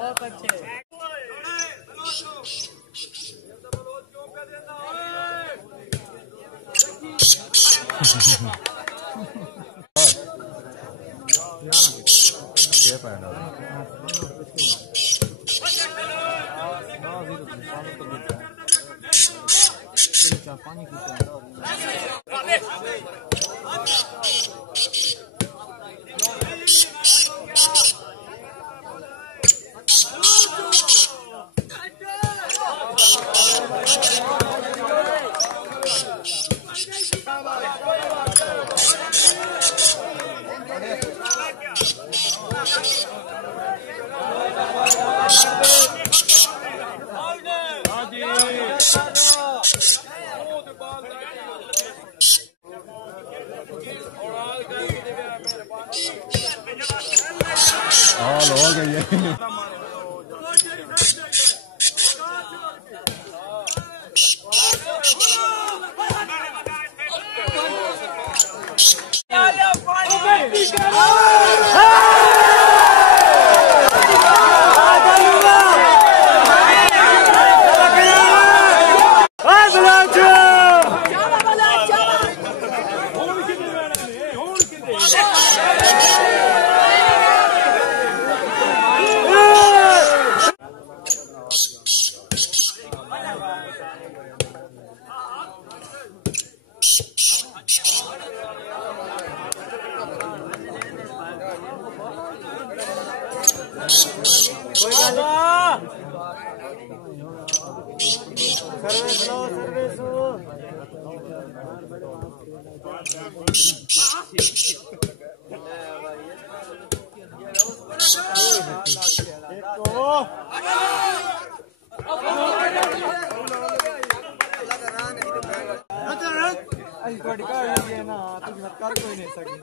बहुत अच्छे पानी पीता है। हो गई है। कोई नहीं सके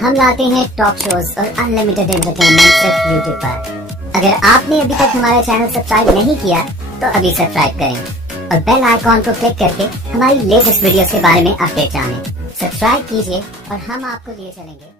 हम लाते हैं टॉप शोज और अनलिमिटेड एंटरटेनमेंट सिर्फ यूट्यूब पर। अगर आपने अभी तक हमारा चैनल सब्सक्राइब नहीं किया तो अभी सब्सक्राइब करें और बेल आइकॉन को क्लिक करके हमारी लेटेस्ट वीडियोस के बारे में अपडेट जानें। सब्सक्राइब कीजिए और हम आपको लिए चलेंगे।